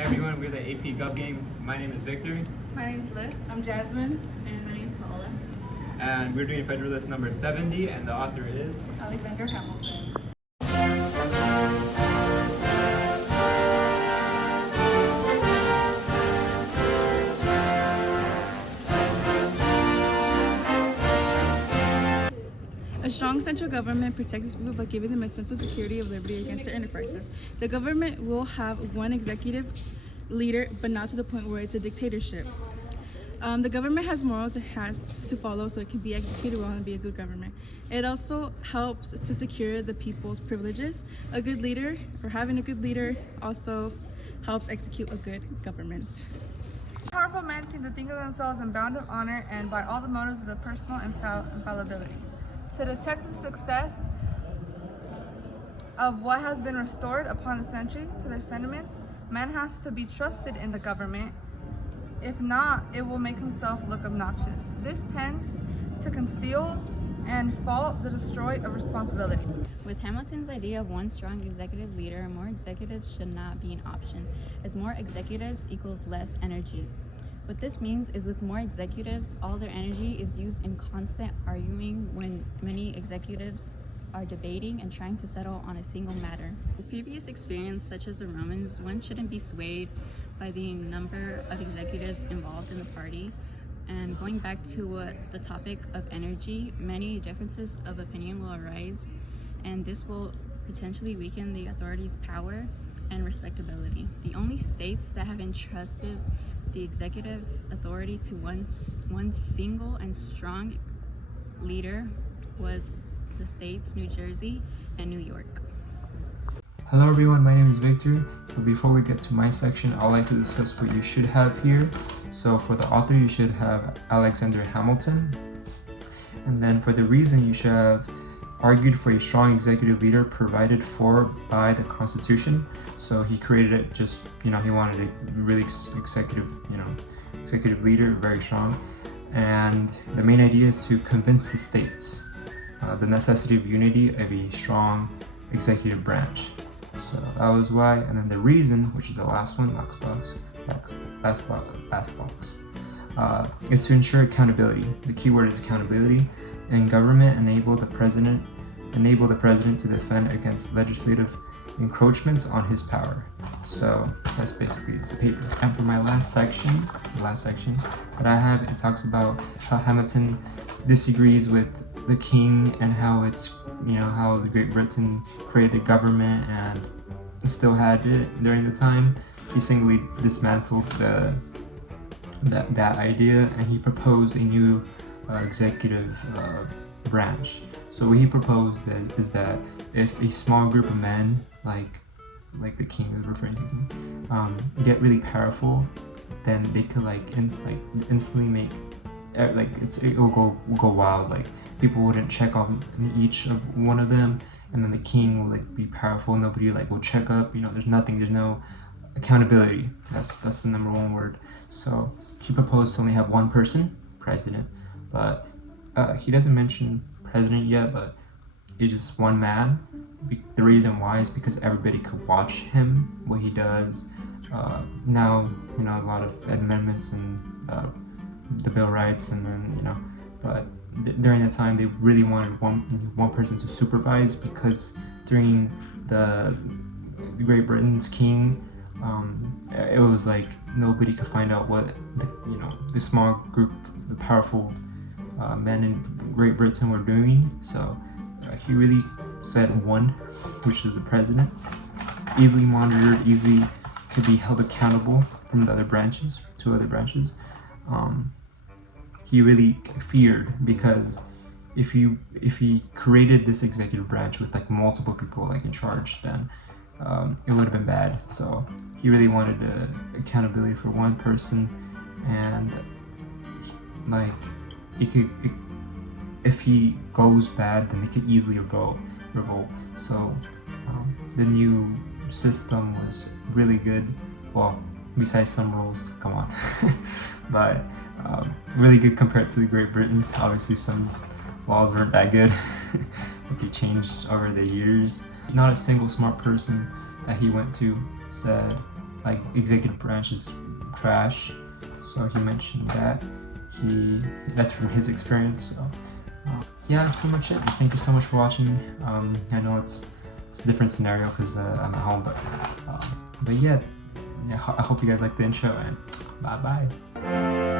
Hey everyone, we're the AP Gov Game. My name is Victor, My name's Liz. I'm Jasmine. And my name's Paola. and we're doing Federalist number 70, and the author is. Alexander Hamilton. A strong central government protects its people by giving them a sense of security of liberty against their enterprises. The government will have one executive leader, but not to the point where it's a dictatorship. The government has morals it has to follow so it can be executed well and be a good government. It also helps to secure the people's privileges. A good leader, or having a good leader, also helps execute a good government. Powerful men seem to think of themselves in bound of honor and by all the motives of the personal infallibility. To detect the success of what has been restored upon the century to their sentiments, man has to be trusted in the government. If not, it will make himself look obnoxious. This tends to conceal and fault the destroy of responsibility. With Hamilton's idea of one strong executive leader, more executives should not be an option, as more executives equals less energy. What this means is with more executives, all their energy is used in constant arguing when many executives are debating and trying to settle on a single matter. With previous experience, such as the Romans, one shouldn't be swayed by the number of executives involved in the party. And going back to the topic of energy, many differences of opinion will arise, and this will potentially weaken the authority's power and respectability. The only states that have entrusted the executive authority to one single and strong leader was the states New Jersey and New York. Hello everyone, my name is Victor. But before we get to my section, I'd like to discuss what you should have here. So for the author, you should have Alexander Hamilton. And then for the reason, you should have argued for a strong executive leader provided for by the Constitution. So he created it just, he wanted a really executive leader, very strong. And the main idea is to convince the states the necessity of unity of a strong executive branch. So that was why. And then the reason, which is the last one, last box, is to ensure accountability. The key word is accountability. In government, enable the president to defend against legislative encroachments on his power. So that's basically the paper. And for my last section that I have, it talks about how Hamilton disagrees with the king and how it's, how the Great Britain created the government and still had it during the time. He singly dismantled that idea, and he proposed a new executive branch. So what he proposed is that if a small group of men, like the king is referring to, get really powerful, then they could instantly make it will go wild. Like people wouldn't check on each of one of them, and then the king will be powerful. Nobody will check up. There's no accountability. That's the number one word. So he proposed to only have one person, president, but he doesn't mention president yet, but it's just one man. The reason why is because everybody could watch him, what he does. Now, a lot of amendments and the Bill of Rights, and then, but during that time, they really wanted one person to supervise, because during the Great Britain's king, it was nobody could find out what the small group, the powerful men in Great Britain were doing. So he really said one, which is the president, easily monitored, easily could be held accountable from the other branches, two other branches. He really feared, because if he created this executive branch with multiple people in charge, then it would have been bad. So he really wanted accountability for one person, and if he goes bad, then they could easily revolt. So the new system was really good. Well, besides some rules, come on, but really good compared to the Great Britain. Obviously, some laws weren't that good, but they changed over the years. Not a single smart person that he went to said like executive branch is trash. So he mentioned that that's from his experience. So yeah, that's pretty much it. Thank you so much for watching. I know it's a different scenario because I'm at home, but yeah, I hope you guys like the intro, and bye bye.